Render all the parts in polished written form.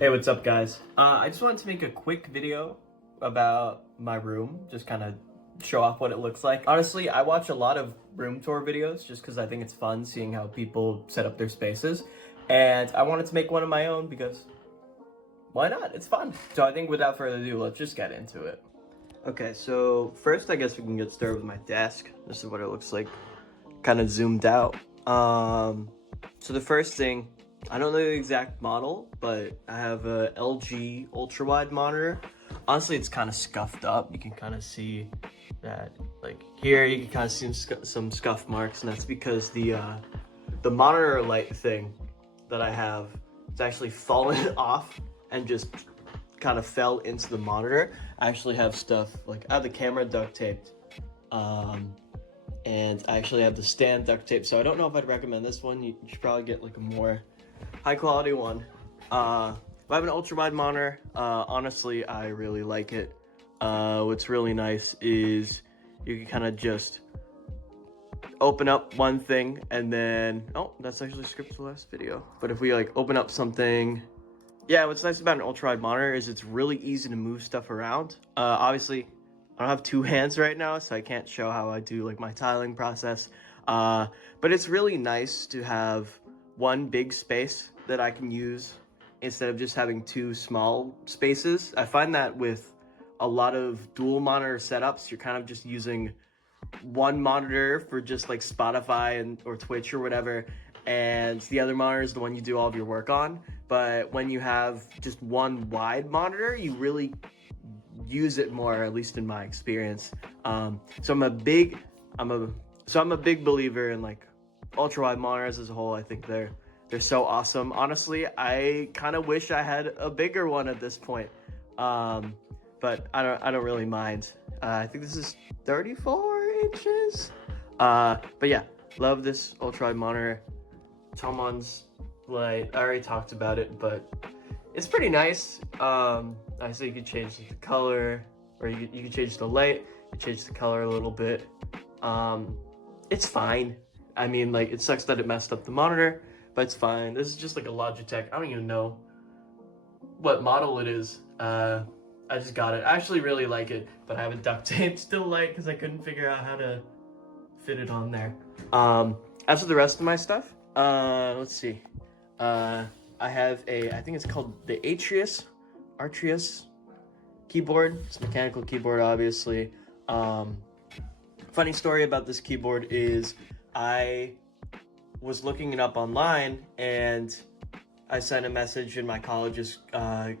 Hey, what's up, guys? I just wanted to make a quick video about my room, just kind of show off what it looks like. Honestly, I watch a lot of room tour videos just because I think it's fun seeing how people set up their spaces, and I wanted to make one of my own because why not? It's fun. So I think without further ado, let's just get into it. Okay, so first I guess we can get started with my desk. This is what it looks like, kind of zoomed out. So the first thing, I don't know the exact model, but I have a LG ultra wide monitor. Honestly, it's kind of scuffed up. You can kind of see that, like here, you can kind of see some scuff marks, and that's because the monitor light thing that I have, it's actually fallen off and just kind of fell into the monitor. I actually have stuff like I have the camera duct taped. And I actually have the stand duct tape, so I don't know if I'd recommend this one. You should probably get like a more high quality one. I have an ultra wide monitor. Honestly, I really like it. What's really nice is you can kind of just open up one thing and then, oh, that's actually scripted the last video. But if we like open up something, yeah, what's nice about an ultra wide monitor is it's really easy to move stuff around. Obviously, I don't have two hands right now, so I can't show how I do like my tiling process. But it's really nice to have one big space that I can use instead of just having two small spaces. I find that with a lot of dual monitor setups, you're kind of just using one monitor for just like Spotify and or Twitch or whatever, and the other monitor is the one you do all of your work on. But when you have just one wide monitor, you really use it more, at least in my experience. So I'm a big believer in like ultra wide monitors as a whole. I think they're so awesome. Honestly, I kind of wish I had a bigger one at this point, but I don't really mind. I think this is 34 inches. But yeah, love this ultra wide monitor. Tomon's light. I already talked about it, but it's pretty nice. I say you could change the color, or you could change the light, you change the color a little bit. It's fine. I mean, like, it sucks that it messed up the monitor, but it's fine. This is just like a Logitech. I don't even know what model it is. I just got it. I actually really like it, but I have it duct taped to the light because I couldn't figure out how to fit it on there. As for the rest of my stuff, let's see. I have I think it's called the Artrius keyboard. It's a mechanical keyboard, obviously. Funny story about this keyboard is I was looking it up online and I sent a message in my college's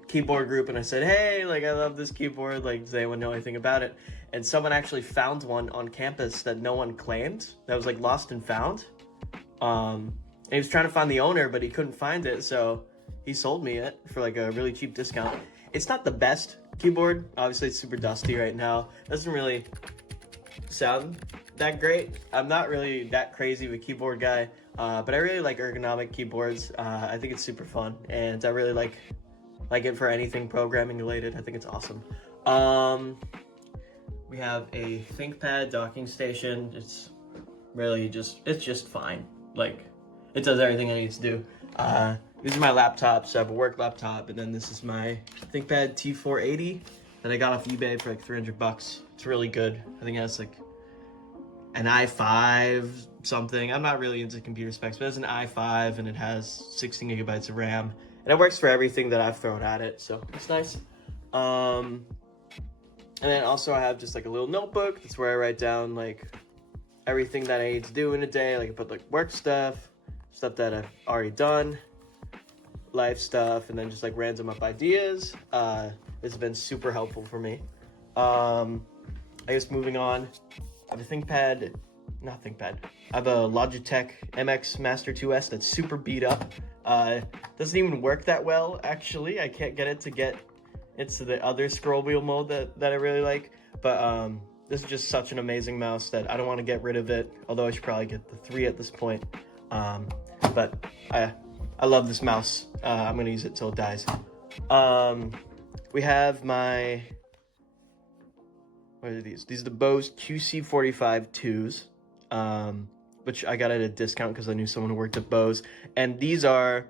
keyboard group and I said, hey, like I love this keyboard, like does anyone know anything about it? And someone actually found one on campus that no one claimed, that was like lost and found. And he was trying to find the owner, but he couldn't find it, so he sold me it for like a really cheap discount. It's not the best keyboard. Obviously, it's super dusty right now. Doesn't really sound that great. I'm not really that crazy of a keyboard guy, but I really like ergonomic keyboards. I think it's super fun, and I really like it for anything programming related. I think it's awesome. We have a ThinkPad docking station. It's really just fine. Like, it does everything I need to do. These are my laptops. I have a work laptop, and then this is my ThinkPad T480 that I got off eBay for like 300 bucks. It's really good. I think it has like an i5 something. I'm not really into computer specs, but it's an i5 and it has 16 gigabytes of RAM, and it works for everything that I've thrown at it, so it's nice. And then also I have just like a little notebook. That's where I write down like everything that I need to do in a day. Like I put like work stuff that I've already done, life stuff, and then just like random up ideas. It's been super helpful for me. I guess moving on, I have a I have a Logitech MX Master 2S that's super beat up. Doesn't even work that well, actually. I can't get it to get into the other scroll wheel mode that I really like. But this is just such an amazing mouse that I don't want to get rid of it, although I should probably get the 3 at this point. But I love this mouse. I'm gonna use it till it dies. We have my, what are these? These are the Bose QC45 2s, which I got at a discount because I knew someone who worked at Bose. And these are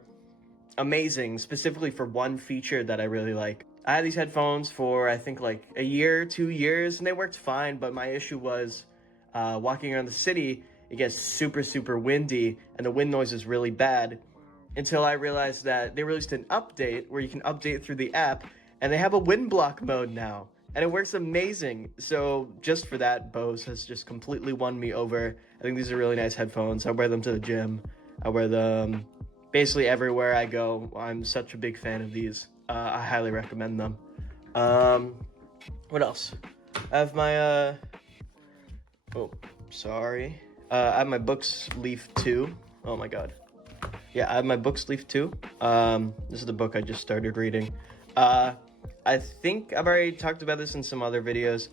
amazing, specifically for one feature that I really like. I had these headphones for I think like a year, 2 years, and they worked fine, but my issue was walking around the city, it gets super windy and the wind noise is really bad, until I realized that they released an update where you can update through the app, and they have a wind block mode now, and it works amazing. So just for that, Bose has just completely won me over. I think these are really nice headphones. I wear them to the gym. I wear them basically everywhere I go. I'm such a big fan of these. I highly recommend them. What else? I have my, oh, sorry. I have my books Leaf 2. Oh my god. Yeah, I have my books Leaf 2. This is the book I just started reading. I think I've already talked about this in some other videos.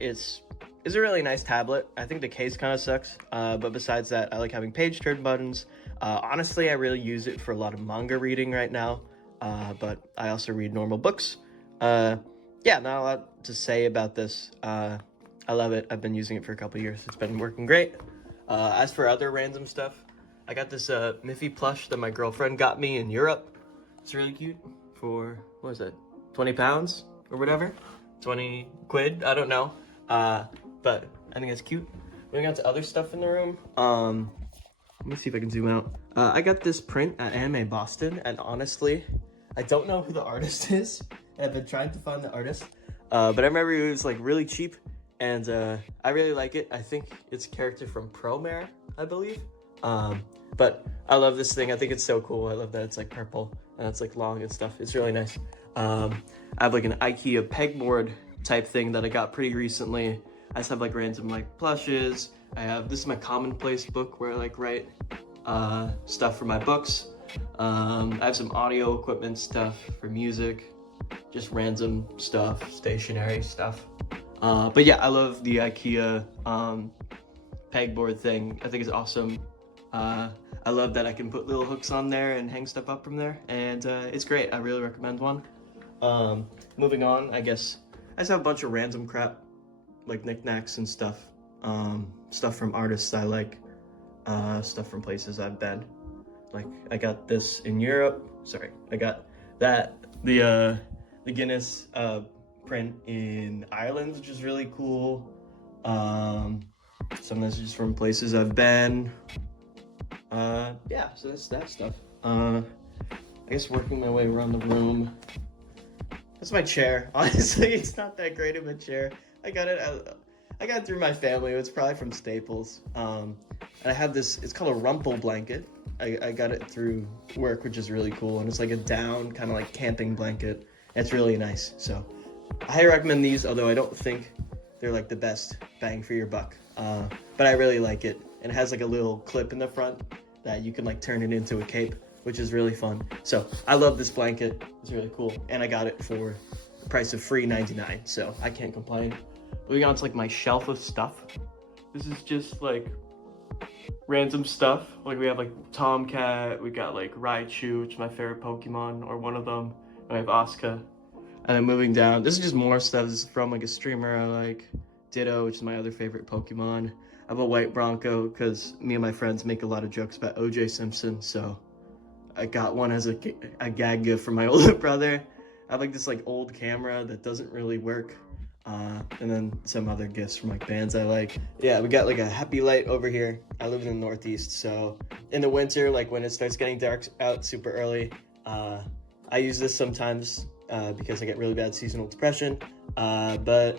It's a really nice tablet. I think the case kind of sucks, but besides that, I like having page turn buttons. Honestly, I really use it for a lot of manga reading right now, but I also read normal books. Yeah, not a lot to say about this. I love it. I've been using it for a couple years. It's been working great. As for other random stuff, I got this Miffy plush that my girlfriend got me in Europe. It's really cute for, what is it, 20 pounds or whatever? 20 quid? I don't know. But I think it's cute. Moving on to other stuff in the room. Let me see if I can zoom out. I got this print at Anime Boston, and honestly, I don't know who the artist is. And I've been trying to find the artist. But I remember it was like really cheap, and I really like it. I think it's a character from Promare, I believe. But I love this thing. I think it's so cool. I love that it's like purple and it's like long and stuff. It's really nice. I have like an IKEA pegboard type thing that I got pretty recently. I just have like random like plushes. This is my commonplace book where I like write stuff for my books. I have some audio equipment stuff for music, just random stuff, stationary stuff. But yeah, I love the IKEA pegboard thing. I think it's awesome. I love that I can put little hooks on there and hang stuff up from there, and it's great. I really recommend one. Moving on, I guess I just have a bunch of random crap, like knickknacks and stuff. Stuff from artists I like, stuff from places I've been. Like, I got this in Europe. Sorry, I got that, the Guinness print in Ireland, which is really cool. Some of this is just from places I've been. Yeah, so that's that stuff. I guess working my way around the room. That's my chair. Honestly, it's not that great of a chair. I got it through my family. It was probably from Staples. And I have this, it's called a rumple blanket. I got it through work, which is really cool. And it's like a down, kind of like camping blanket. It's really nice. So I highly recommend these, although I don't think they're like the best bang for your buck. But I really like it. And it has like a little clip in the front that you can like turn it into a cape, which is really fun. So I love this blanket. It's really cool. And I got it for the price of $3.99. So I can't complain. Moving on to like my shelf of stuff. This is just like random stuff. Like we have like Tomcat, we got like Raichu, which is my favorite Pokemon, or one of them. And we have Asuka. And then moving down, this is just more stuff. This is from like a streamer I like, Ditto, which is my other favorite Pokemon. I have a white Bronco because me and my friends make a lot of jokes about OJ Simpson, so I got one as a gag gift from my older brother. I have like this like old camera that doesn't really work, and then some other gifts from like bands I like. Yeah, we got like a happy light over here. I live in the Northeast, so in the winter, like when it starts getting dark out super early, I use this sometimes because I get really bad seasonal depression, but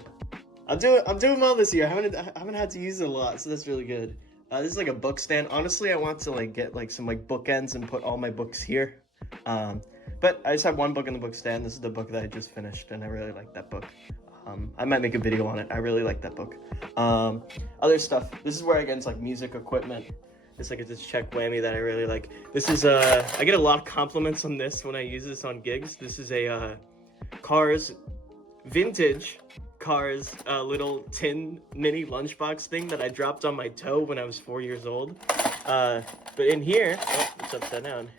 I'm doing well this year. I haven't had to use it a lot, so that's really good. This is like a book stand. Honestly, I want to like get like some like bookends and put all my books here. But I just have one book in the book stand. This is the book that I just finished, and I really like that book. I might make a video on it. I really like that book. Other stuff. This is where I get into like music equipment. It's like this check whammy that I really like. This is I get a lot of compliments on this when I use this on gigs. This is a vintage Cars little tin mini lunchbox thing that I dropped on my toe when I was 4 years old. But in here, oh, it's upside down.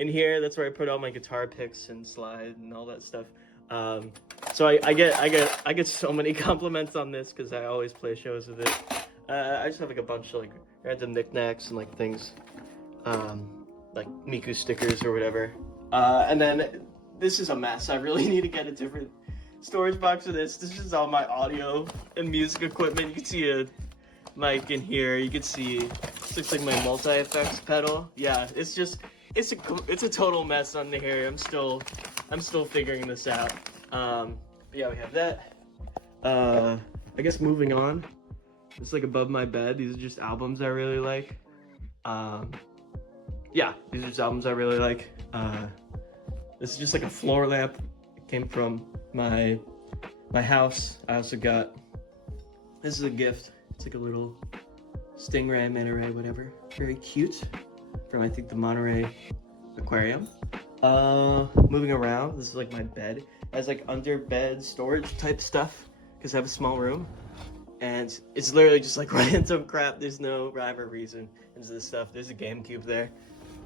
In here, that's where I put all my guitar picks and slide and all that stuff. So I get so many compliments on this because I always play shows with it. I just have like a bunch of like random knickknacks and like things, like Miku stickers or whatever. And then this is a mess. I really need to get a different storage box for this. This is all my audio and music equipment. You can see a mic in here. You can see this looks like my multi-effects pedal. Yeah, it's a total mess under here. I'm still figuring this out. But yeah, we have that. I guess moving on. It's like above my bed. These are just albums I really like. Yeah, these are just albums I really like. This is just like a floor lamp. It came from my house. I also got, this is a gift. It's like a little stingray, manta ray, whatever. Very cute. From I think the Monterey Aquarium. Moving around, this is like my bed. It has like under bed storage type stuff because I have a small room. And it's literally just like random crap. There's no rhyme or reason into this stuff. There's a GameCube there.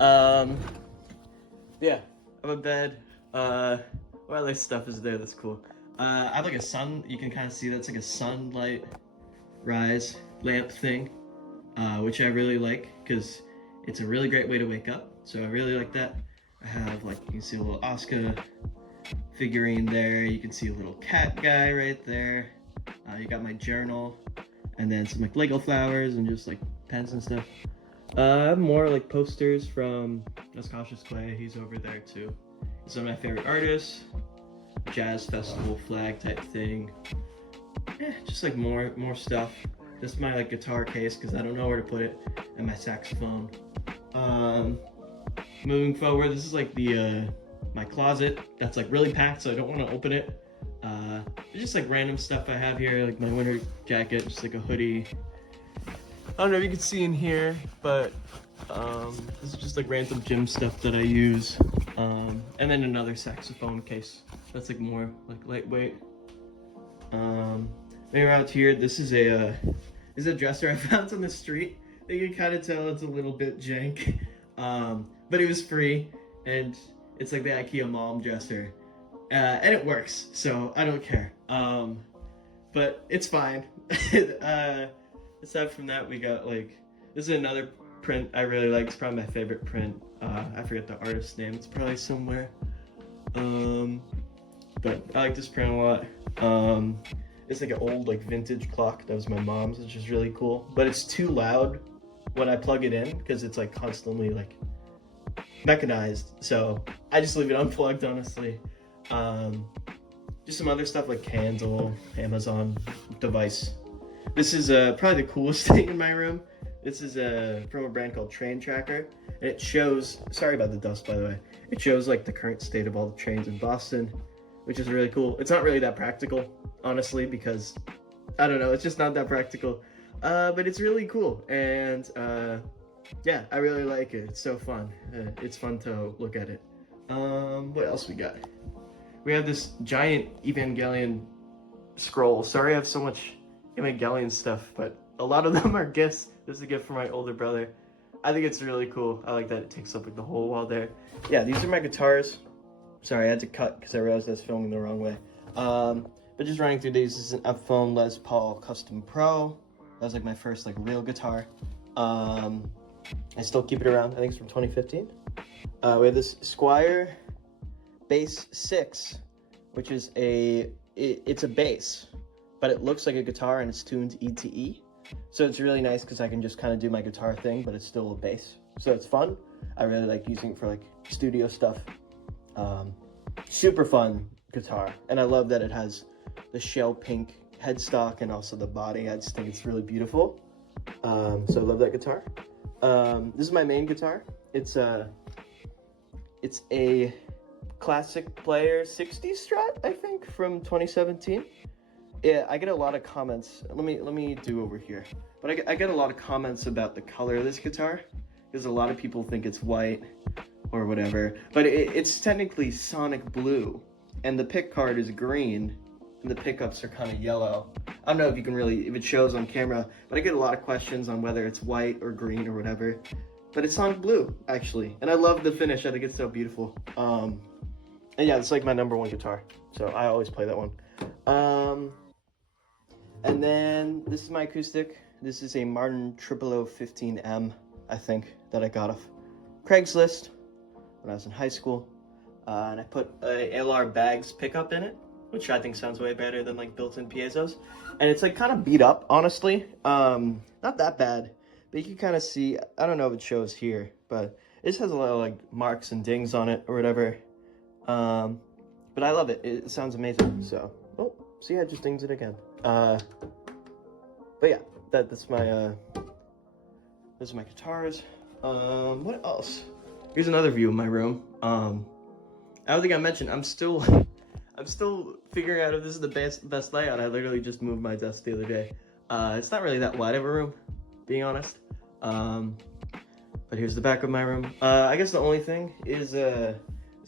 Yeah, I have a bed. What other stuff is there that's cool? I have like a sun, you can kind of see that's like a sunlight rise lamp thing, which I really like because it's a really great way to wake up. So I really like that. I have like, you can see a little Oscar figurine there. You can see a little cat guy right there. You got my journal, and then some like Lego flowers and just like pens and stuff. I have more like posters from Cautious Clay. He's over there too. He's one of my favorite artists. Jazz festival flag type thing. Yeah, just like more stuff. This is my like guitar case because I don't know where to put it, and my saxophone. Moving forward, this is like the my closet that's like really packed, so I don't want to open it. It's just like random stuff I have here, like my winter jacket, just like a hoodie. I don't know if you can see in here, but this is just like random gym stuff that I use. And then another saxophone case that's like more like lightweight. Maybe around here, this is a dresser I found on the street. You can kind of tell it's a little bit jank, but it was free, and it's like the IKEA mom dresser. And it works, so I don't care. But it's fine. Aside from that, we got like, this is another print I really like. It's probably my favorite print. I forget the artist's name. It's probably somewhere. But I like this print a lot. It's like an old like vintage clock. That was my mom's, which is really cool. But it's too loud when I plug it in because it's like constantly like mechanized. So I just leave it unplugged, honestly. Just some other stuff like candle, Amazon device. This is probably the coolest thing in my room. This is from a brand called Train Tracker, and it shows, sorry about the dust by the way, it shows like the current state of all the trains in Boston, which is really cool. It's not really that practical, honestly, because I don't know, it's just not that practical, but it's really cool, and yeah, I really like it. It's so fun. It's fun to look at it. What else we got? We have this giant Evangelion scroll. Sorry I have so much Evangelion stuff, but a lot of them are gifts. This is a gift from my older brother. I think it's really cool. I like that it takes up like the whole wall there. Yeah, these are my guitars. Sorry, I had to cut because I realized I was filming the wrong way. But just running through these, this is an Epiphone Les Paul Custom Pro. That was like my first like real guitar. I still keep it around. I think it's from 2015. We have this Squier Bass 6, which is it's a bass, but it looks like a guitar and it's tuned E to E. So it's really nice because I can just kind of do my guitar thing, but it's still a bass. So it's fun. I really like using it for like studio stuff. Super fun guitar. And I love that it has the shell pink headstock and also the body. I just think it's really beautiful. So I love that guitar. This is my main guitar. It's a Classic Player 60 Strat, I think, from 2017. Yeah, I get a lot of comments. Let me do over here. But I get a lot of comments about the color of this guitar because a lot of people think it's white or whatever. But it's technically sonic blue, and the pick card is green, and the pickups are kind of yellow. I don't know if you can really, if it shows on camera, but I get a lot of questions on whether it's white or green or whatever. But it's sonic blue, actually. And I love the finish. I think it's so beautiful. And yeah, it's like my #1 guitar. So I always play that one. And then this is my acoustic. This is a Martin Tripolo 15M, I think, that I got off Craigslist when I was in high school. and I put a ALR bags pickup in it, which I think sounds way better than like built-in piezos. And it's like kind of beat up, honestly. Not that bad, but you can kind of see, I don't know if it shows here, but it just has a lot of like marks and dings on it or whatever. But I love it. It sounds amazing. So, oh, see, I just dinged it again. But yeah, that's my those are my guitars. What else? Here's another view of my room. I don't think I mentioned I'm still figuring out if this is the best layout. I literally just moved my desk the other day. It's not really that wide of a room, being honest. But here's the back of my room. I guess the only thing is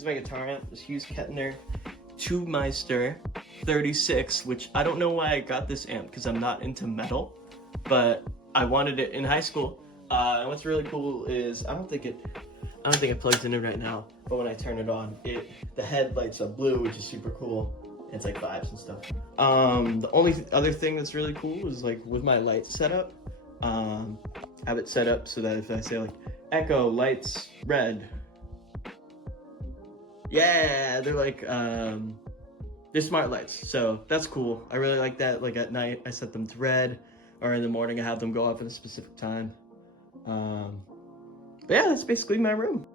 my guitar amp. This Hughes Kettner Tubemeister 36, which I don't know why I got this amp because I'm not into metal, but I wanted it in high school. And what's really cool is I don't think it plugs in right now, but when I turn it on, the head lights up blue, which is super cool. It's like vibes and stuff. The only other thing that's really cool is like with my lights setup, have it set up so that if I say like echo lights red, yeah, they're like they're smart lights, so that's cool. I really like that. Like at night I set them to red, or in the morning I have them go off at a specific time. But yeah, that's basically my room.